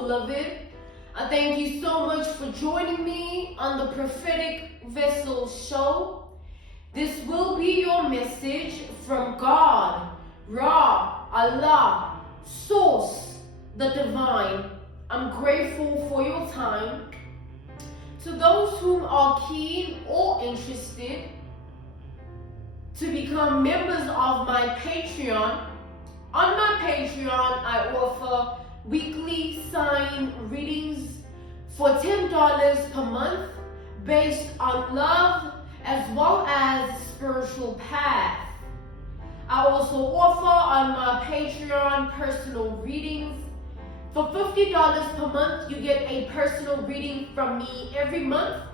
beloved. I thank you so much for joining me on the Prophetic Vessel Show. This will be your message from God, Ra, Allah, Source, the Divine. I'm grateful for your time. To those who are keen or interested to become members of my Patreon, on my Patreon I offer weekly sign readings for $10 per month based on love as well as spiritual path. I also offer on my Patreon personal readings. For $50 per month, you get a personal reading from me every month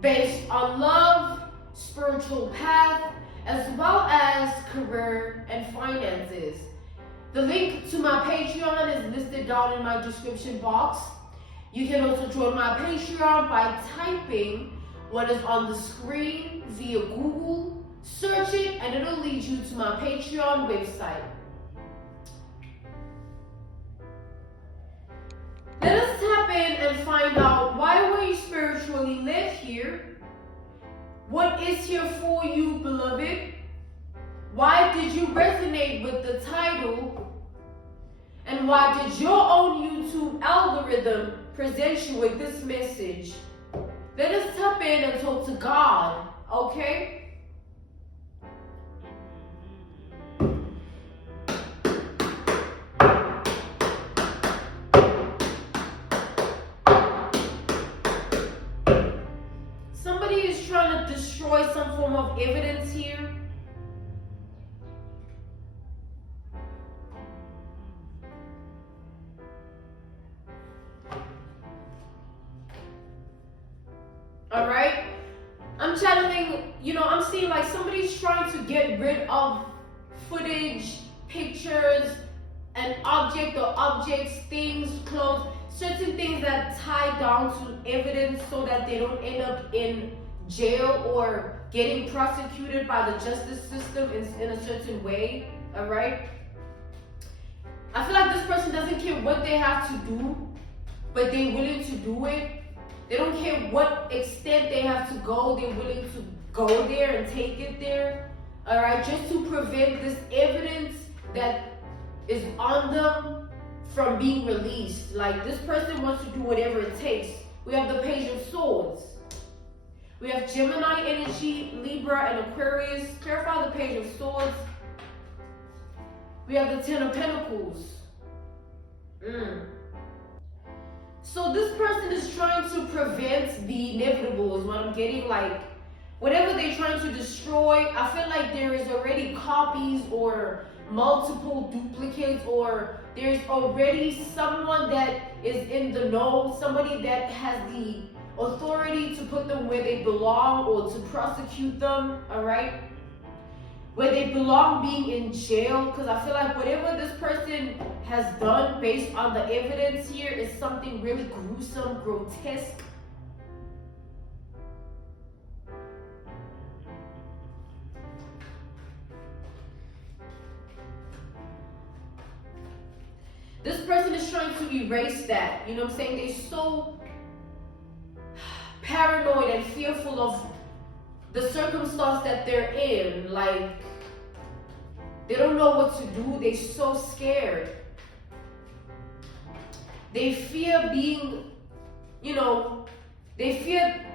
based on love, spiritual path, as well as career and finances. The link to my Patreon is listed down in my description box. You can also join my Patreon by typing what is on the screen via Google. Search it and it'll lead you to my Patreon website. Let us tap in and find out, why were you spiritually led here? What is here for you, beloved? Why did you resonate with the title? And why did your own YouTube algorithm present you with this message? Let us tap in and talk to God, okay? Somebody is trying to destroy some form of evidence here. All right, I'm channeling, I'm seeing like somebody's trying to get rid of footage, pictures, an object or objects, things, clothes, certain things that tie down to evidence so that they don't end up in jail or getting prosecuted by the justice system in a certain way. All right, I feel like this person doesn't care what they have to do, but they're willing to do it. They don't care what extent they have to go. They're willing to go there and take it there. All right, just to prevent this evidence that is on them from being released. Like, this person wants to do whatever it takes. We have the Page of Swords. We have Gemini energy, Libra, and Aquarius. Clarify the Page of Swords. We have the Ten of Pentacles. So this person is trying to prevent the inevitable is what I'm getting. Like, whatever they're trying to destroy, I feel like there is already copies or multiple duplicates, or there's already someone that is in the know, somebody that has the authority to put them where they belong or to prosecute them, all right? Where they belong, being in jail, because I feel like whatever this person has done based on the evidence here is something really gruesome, grotesque. This person is trying to erase that, you know what I'm saying? They're so paranoid and fearful of the circumstance that they're in. Like, they don't know what to do. They're so scared. They fear being, they fear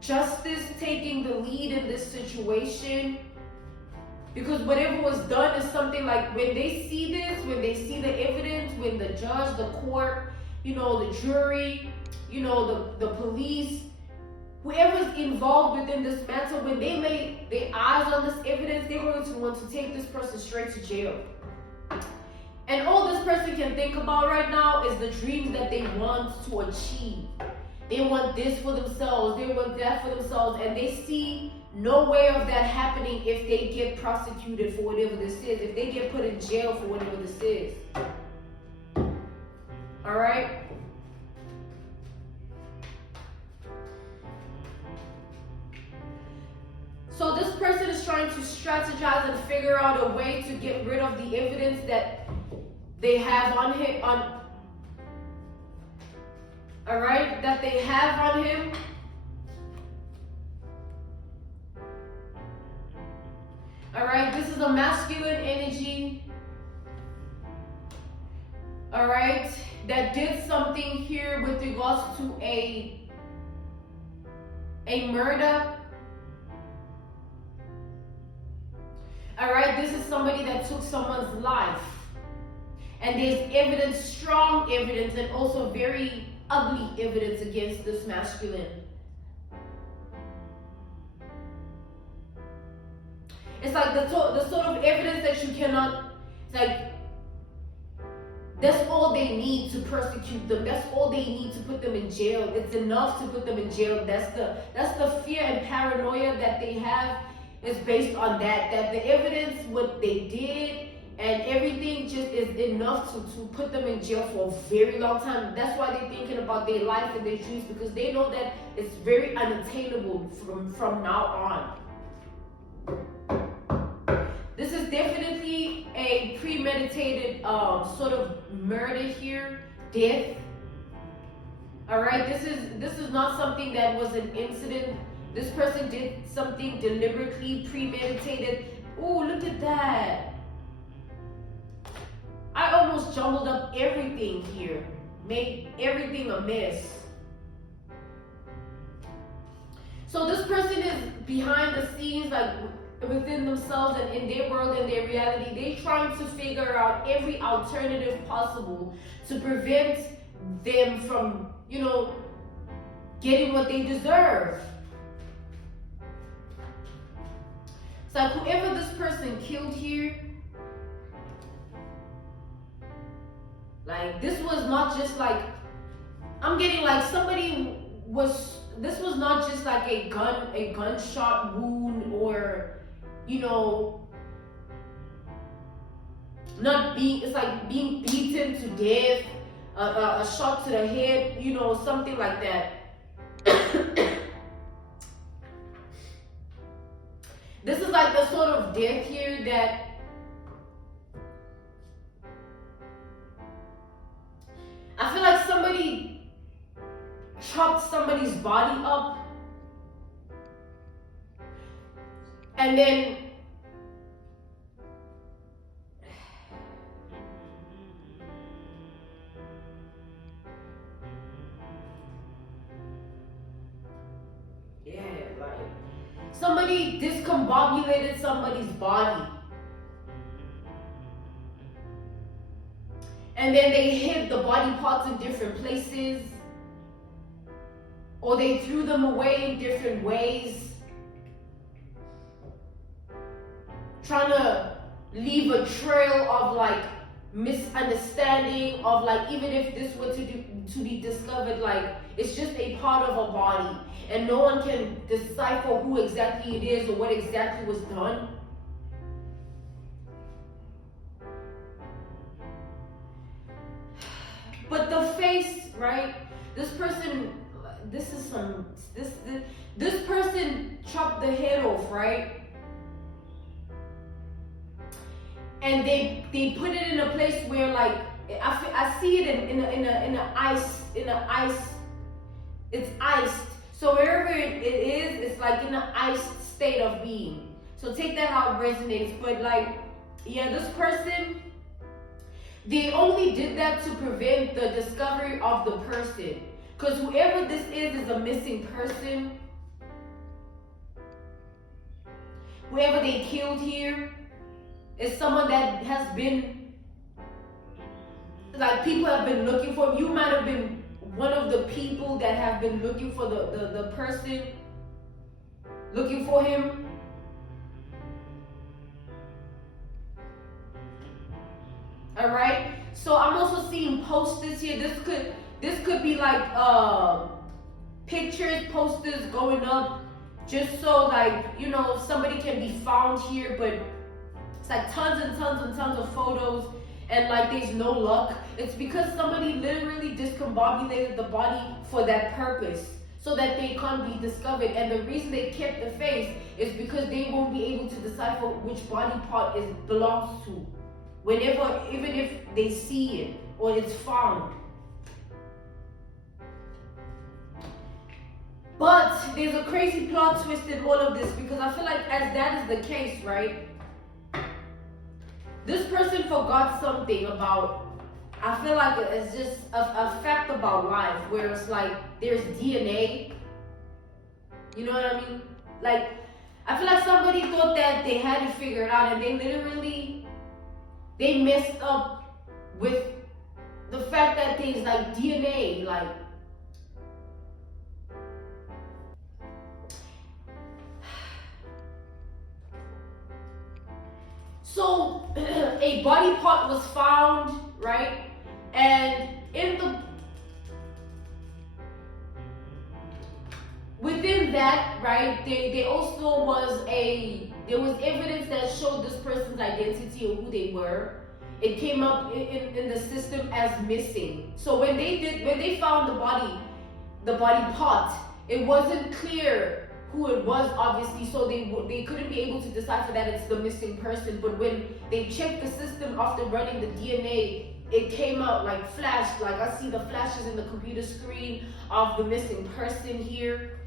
justice taking the lead in this situation. Because whatever was done is something like, when they see this, when they see the evidence, when the judge, the court, the jury, the police, whoever's involved within this matter, when they lay their eyes on this evidence, they're going to want to take this person straight to jail. And all this person can think about right now is the dreams that they want to achieve. They want this for themselves, they want that for themselves, and they see no way of that happening if they get prosecuted for whatever this is, if they get put in jail for whatever this is. All right? So this person is trying to strategize and figure out a way to get rid of the evidence that they have on all right, that they have on him. All right, this is a masculine energy, all right, that did something here with regards to a murder. All right, this is somebody that took someone's life. And there's evidence, strong evidence, and also very ugly evidence against this masculine. It's like the sort of evidence that you cannot, like, that's all they need to persecute them. That's all they need to put them in jail. It's enough to put them in jail. That's the fear and paranoia that they have is based on that the evidence, what they did, and everything just is enough to put them in jail for a very long time. That's why they're thinking about their life and their dreams, because they know that it's very unattainable from now on. This is definitely a premeditated sort of murder here, death. All right, this is not something that was an incident. This person did something deliberately premeditated. Oh, look at that. I almost jumbled up everything here, made everything a mess. So this person is behind the scenes, like within themselves and in their world and their reality. They're trying to figure out every alternative possible to prevent them from, getting what they deserve. It's like whoever this person killed here, like this was not just like, I'm getting like this was not just like a gunshot wound, or it's like being beaten to death, a shot to the head, something like that. This is like the sort of death here that I feel like somebody chopped somebody's body up and then somebody discombobulated somebody's body. And then they hid the body parts in different places. Or they threw them away in different ways. Trying to leave a trail of like misunderstanding, of like, even if this were to be discovered, like it's just a part of a body. And no one can decipher who exactly it is or what exactly was done. But the face, right? This person chopped the head off, right? And they put it in a place where, like, I see it in a ice, it's iced. So wherever it is, it's like in an iced state of being. So take that how it resonates. But like, yeah, this person, they only did that to prevent the discovery of the person. Because whoever this is a missing person. Whoever they killed here is someone that has been, like, people have been looking for. You might have been one of the people that have been looking for the person, looking for him. All right. So I'm also seeing posters here. This could be like pictures, posters going up, just so like somebody can be found here. But it's like tons and tons and tons of photos, and like there's no luck. It's because somebody literally discombobulated the body for that purpose, so that they can't be discovered. And the reason they kept the face is because they won't be able to decipher which body part it belongs to, even if they see it or it's found. But there's a crazy plot twist in all of this, because I feel like as that is the case, right? This person forgot something about, I feel like it's just a fact about life, where it's like there's DNA. You know what I mean? Like, I feel like somebody thought that they had it figured out, and they messed up with the fact that things like DNA, like, so a body part was found, right? And within that, right, there also was there was evidence that showed this person's identity or who they were. It came up in the system as missing. So when they found the body part, it wasn't clear who it was, obviously, so they couldn't be able to decipher that it's the missing person. But when they checked the system after running the DNA, it came out like flashed, like I see the flashes in the computer screen of the missing person here.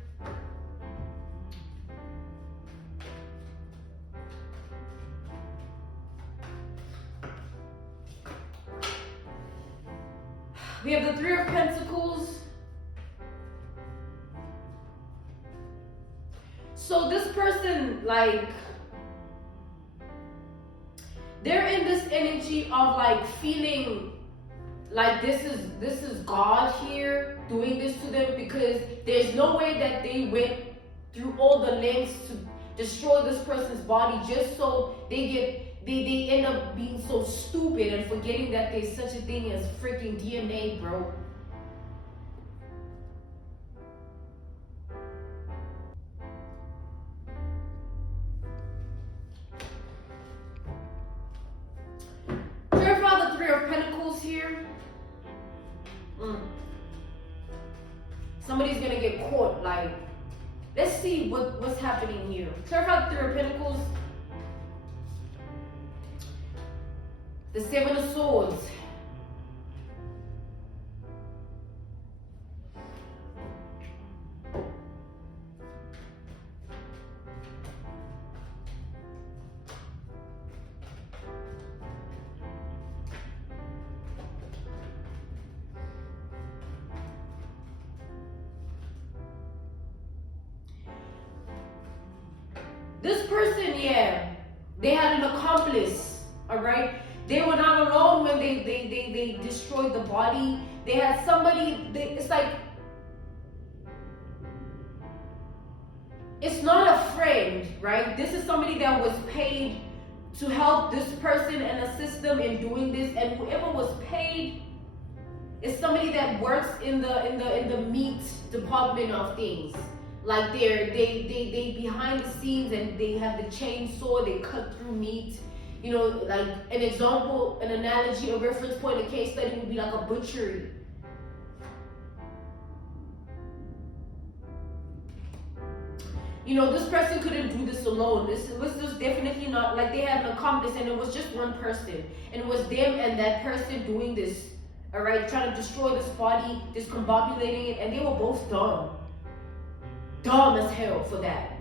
We have the Three of Pentacles. So this person, like, they're in this energy of like feeling like this is God here doing this to them, because there's no way that they went through all the lengths to destroy this person's body just so they end up being so stupid and forgetting that there's such a thing as freaking DNA, bro. Clarify the Three of Pentacles here. Somebody's gonna get caught. Like, let's see what's happening here. Clarify the Three of Pentacles. The Seven of Swords. This person, yeah, they had an accomplice, all right? They were not alone when they destroyed the body. They had somebody, it's like, it's not a friend, right? This is somebody that was paid to help this person and assist them in doing this, and whoever was paid is somebody that works in the meat department of things. Like they behind the scenes, and they have the chainsaw, they cut through meat. You know, like an example, an analogy, a reference point, a case study would be like a butchery. You know, this person couldn't do this alone. This was just definitely not, like, they had an accomplice, and it was just one person. And it was them and that person doing this, all right, trying to destroy this body, discombobulating it, and they were both dumb. Dumb as hell for that.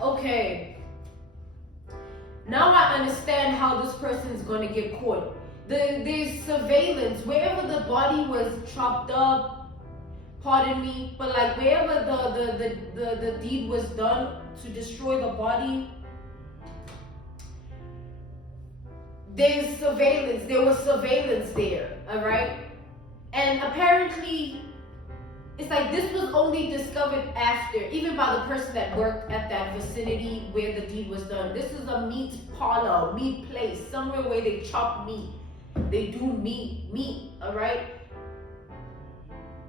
Okay. Now I understand how this person is going to get caught. There's surveillance wherever the body was chopped up. Pardon me, but like wherever the deed was done to destroy the body, there's surveillance. There was surveillance there, all right? And apparently, it's like this was only discovered after, even by the person that worked at that vicinity where the deed was done. This is a meat parlor, meat place, somewhere where they chop meat. They do meat, all right?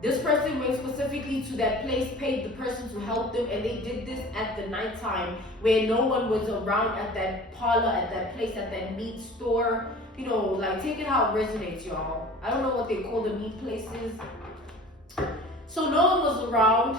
This person went specifically to that place, paid the person to help them, and they did this at the nighttime where no one was around at that parlor, at that place, at that meat store. You know, like, take it how it resonates, y'all. I don't know what they call the meat places. So no one was around,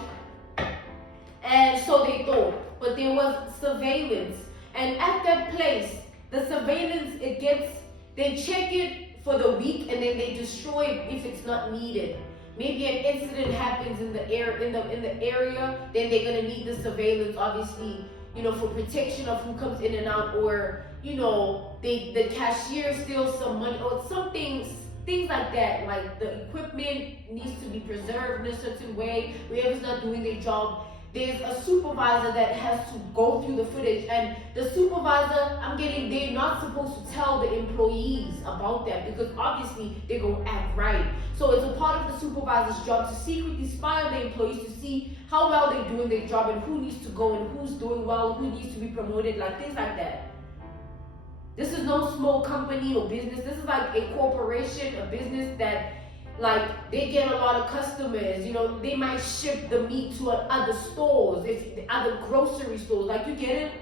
and so they thought. But there was surveillance, and at that place, the surveillance, they check it for the week, and then they destroy it if it's not needed. Maybe an incident happens in the area, then they're gonna need the surveillance, obviously, for protection of who comes in and out, or the cashier steals some money, or some things like that. Like the equipment needs to be preserved in a certain way. Whoever's not doing their job, there's a supervisor that has to go through the footage, and the supervisor, they're not supposed to tell the employees about that, because obviously they're gonna act right. So it's a part of the supervisor's job to secretly spy on the employees to see how well they're doing their job, and who needs to go, and who's doing well, who needs to be promoted, like things like that. This is no small company or business. This is like a corporation, a business that, like, they get a lot of customers. They might ship the meat to other stores, other grocery stores. Like, you get it?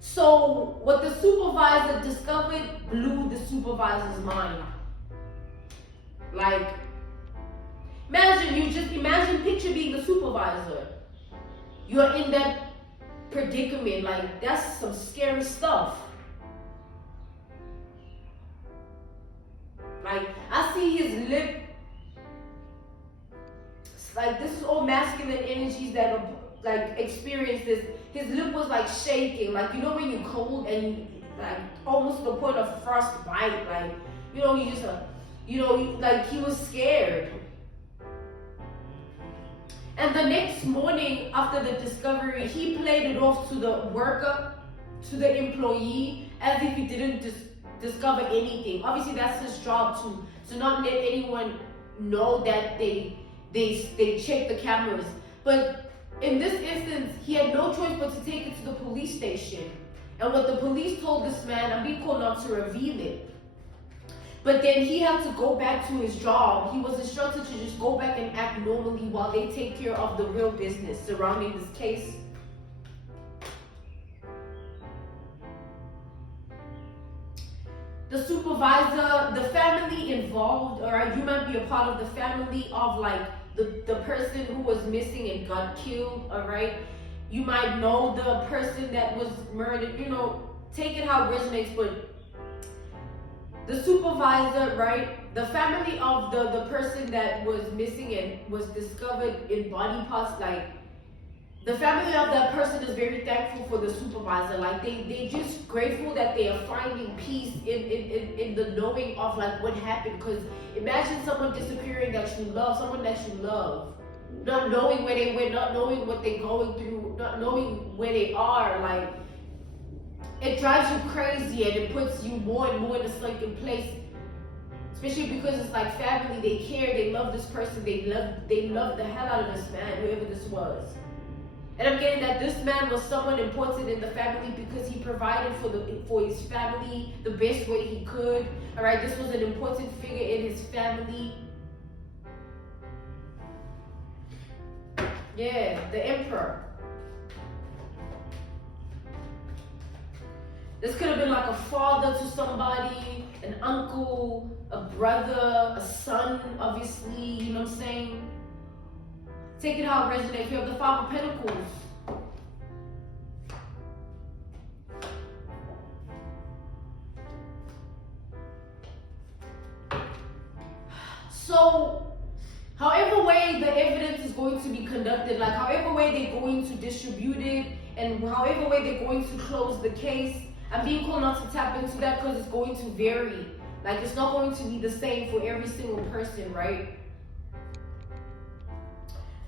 So what the supervisor discovered blew the supervisor's mind. Like, picture being the supervisor. You're in that predicament. Like, that's some scary stuff. Like, I see his lip. Like, this is all masculine energies that are, like, experience this. His lip was like shaking, like, when you're cold and like almost to the point of frostbite, like, you just like, he was scared. And the next morning after the discovery, he played it off to the worker, to the employee, as if he didn't discover anything. Obviously, that's his job to not let anyone know that they check the cameras. But in this instance, he had no choice but to take it to the police station. And what the police told this man, I'm being called not to reveal it, but then he had to go back to his job. He was instructed to just go back and act normally while they take care of the real business surrounding this case. The supervisor, the family involved, or you might be a part of the family of, like, the person who was missing and got killed, all right? You might know the person that was murdered, take it how it resonates, but the supervisor, right? The family of the person that was missing and was discovered in body parts, like, the family of that person is very thankful for the supervisor. Like, they just grateful that they are finding peace in the knowing of, like, what happened. Because imagine someone disappearing that you love, someone that you love, not knowing where they went, not knowing what they're going through, not knowing where they are. Like, it drives you crazy, and it puts you more and more in a sunken place. Especially because it's like family, they care, they love this person, they love the hell out of this man, whoever this was. And I'm getting that this man was someone important in the family because he provided for his family the best way he could. All right, this was an important figure in his family. Yeah, the emperor. This could have been like a father to somebody, an uncle, a brother, a son, obviously, you know what I'm saying? Take it how it resonates. You have the Five of Pentacles. So, however way the evidence is going to be conducted, like however way they're going to distribute it, and however way they're going to close the case, I'm being called not to tap into that because it's going to vary. Like, it's not going to be the same for every single person, right?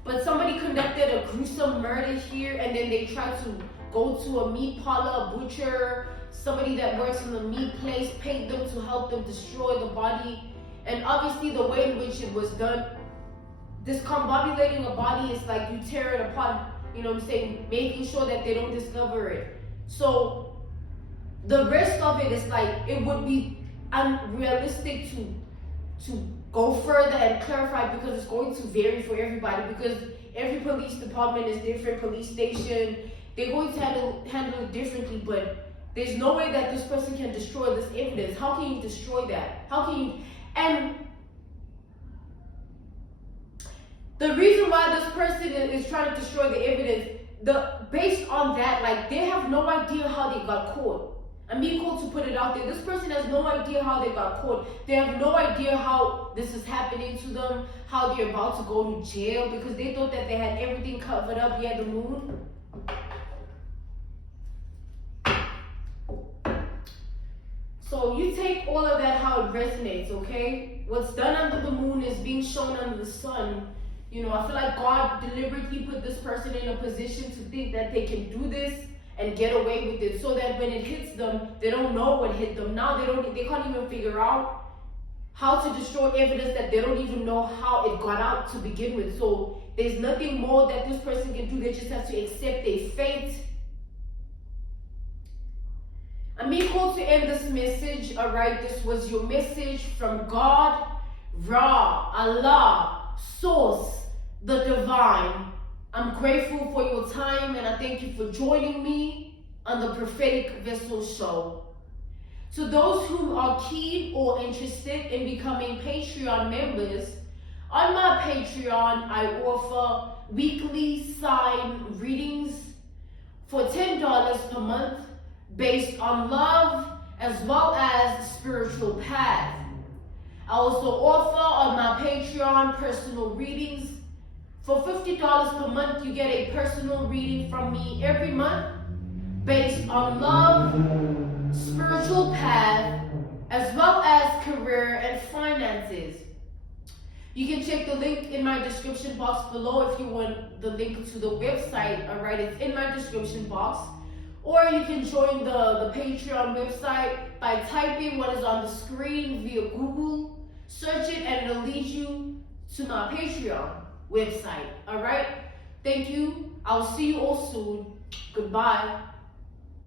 But somebody conducted a gruesome murder here, and then they tried to go to a meat parlor, a butcher, somebody that works in the meat place, paid them to help them destroy the body. And obviously the way in which it was done, discombobulating a body is like you tear it apart, you know what I'm saying, making sure that they don't discover it. So the rest of it is like, it would be unrealistic to go further and clarify because it's going to vary for everybody, because every police department is different, police station, they're going to handle it differently. But There's no way that this person can destroy this evidence. How can you destroy that? How can you? And the reason why this person is trying to destroy the evidence, based on that, like, they have no idea how they got caught. I'm being called to put it out there. This person has no idea how they got caught. They have no idea how this is happening to them, how they're about to go to jail, because they thought that they had everything covered up. Yeah, the moon. So you take all of that how it resonates, okay? What's done under the moon is being shown under the sun. You know, I feel like God deliberately put this person in a position to think that they can do this and get away with it, so that when it hits them, they don't know what hit them. Now they can't even figure out how to destroy evidence that they don't even know how it got out to begin with. So there's nothing more that this person can do. They just have to accept their fate. I'm being called to end this message, all right? This was your message from God, Ra, Allah, Source, the Divine. I'm grateful for your time, and I thank you for joining me on the Prophetic Vessel Show. To those who are keen or interested in becoming Patreon members, on my Patreon, I offer weekly sign readings for $10 per month based on love as well as spiritual path. I also offer on my Patreon personal readings. For $50 per month, you get a personal reading from me every month based on love, spiritual path, as well as career and finances. You can check the link in my description box below if you want the link to the website, all right? It's in my description box. Or you can join the Patreon website by typing what is on the screen via Google. Search it and it'll lead you to my Patreon website, all right? Thank you. I'll see you all soon. Goodbye.